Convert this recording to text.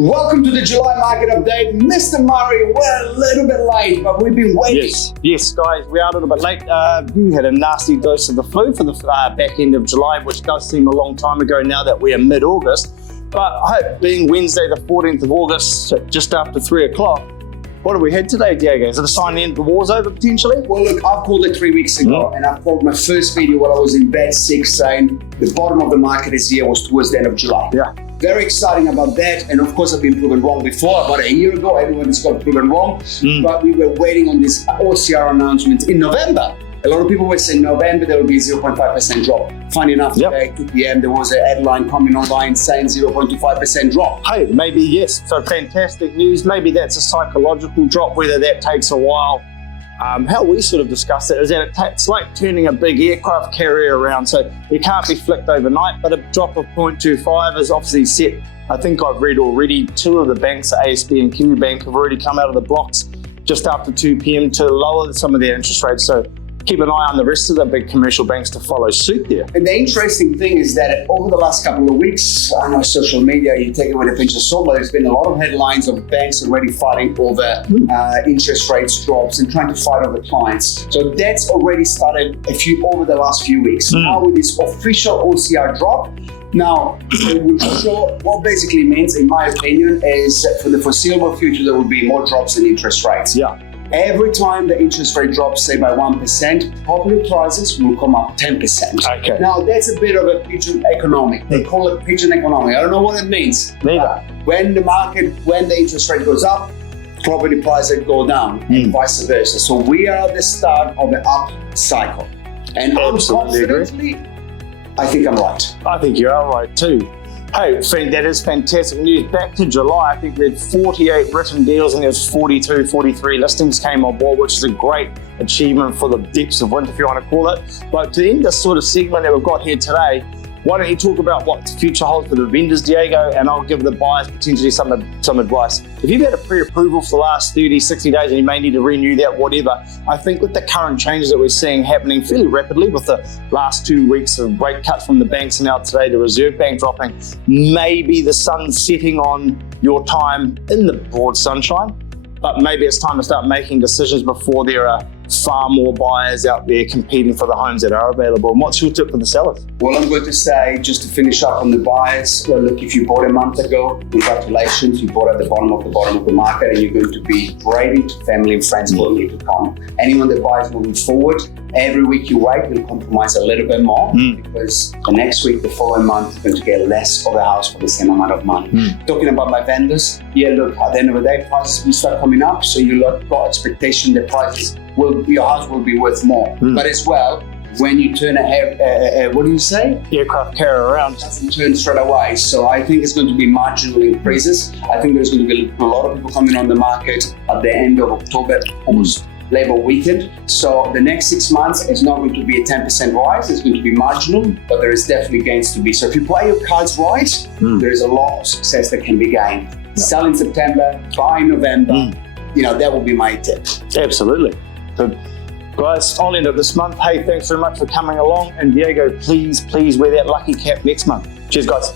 Welcome to the July market update. Mr. Murray, we're a little bit late, but we've been waiting. Yes, guys, we are a little bit late. You had a nasty dose of the flu for the back end of July, which does seem a long time ago now that we're mid-August. But I hope being Wednesday, the 14th of August, just after 3 o'clock, what have we had today, Diego? Is it a sign the end of the war's over, potentially? Well, look, I called it 3 weeks ago, and I called my first video while I was in bed sick, saying the bottom of the market this year was towards the end of July. Yeah. Very exciting about that, and of course I've been proven wrong before. About a year ago, everyone's got proven wrong, but we were waiting on this OCR announcement in November. A lot of people were saying November there will be a 0.5% drop. Funny enough, today, 2 p.m., there was a headline coming online saying 0.25% drop. Hey, maybe yes. So fantastic news. Maybe that's a psychological drop, whether that takes a while. How we sort of discussed it is that it's like turning a big aircraft carrier around. So it can't be flicked overnight, but a drop of 0.25 is obviously set. I think I've read already 2 of the banks, ASB and Kiwibank, have already come out of the blocks just after 2 p.m. to lower some of their interest rates. So keep an eye on the rest of the big commercial banks to follow suit there. And the interesting thing is that over the last couple of weeks, I know social media, you take it with a pinch of salt, but there's been a lot of headlines of banks already fighting over interest rates drops and trying to fight over clients. So that's already started over the last few weeks. Now with this official OCR drop, now, it will show what basically means, in my opinion, is for the foreseeable future, there will be more drops in interest rates. Yeah. Every time the interest rate drops, say by 1%, property prices will come up 10%. Okay. Now, that's a bit of a pigeon economic. They call it pigeon economic. I don't know what it means. Neither. When the interest rate goes up, property prices go down and vice versa. So we are at the start of the up cycle. And confidently, I think I'm right. I think you are right too. Hey, friend, that is fantastic news. Back to July, I think we had 48 written deals and there was 42, 43 listings came on board, which is a great achievement for the depths of winter, if you want to call it. But to end this sort of segment that we've got here today, why don't you talk about what the future holds for the vendors, Diego, and I'll give the buyers potentially some advice. If you've had a pre-approval for the last 30, 60 days and you may need to renew that, whatever, I think with the current changes that we're seeing happening fairly rapidly with the last 2 weeks of rate cuts from the banks and now today the Reserve Bank dropping, maybe the sun's setting on your time in the broad sunshine, but maybe it's time to start making decisions before there are far more buyers out there competing for the homes that are available. And what's your tip for the sellers? Well, I'm going to say, just to finish up on the buyers, well, look, if you bought a month ago, congratulations, you bought at the bottom of the market, and you're going to be raving to family and friends for you to come. Anyone that buys moving forward, every week you wait, you'll compromise a little bit more because the next week, the following month, you're going to get less of a house for the same amount of money. Talking about my vendors, look, at the end of the day, prices will start coming up, so you've got expectation that your house will be worth more. But as well, when you turn what do you say? Aircraft carrier around. It doesn't turn straight away. So I think it's going to be marginal increases. I think there's going to be a lot of people coming on the market at the end of October, almost Labor weekend. So the next 6 months is not going to be a 10% rise. It's going to be marginal, but there is definitely gains to be. So if you play your cards right, there is a lot of success that can be gained. Sell in September, buy in November. That will be my tip. Absolutely. So, guys, I'll end up this month. Hey, thanks very much for coming along. And Diego, please wear that lucky cap next month. Cheers, guys.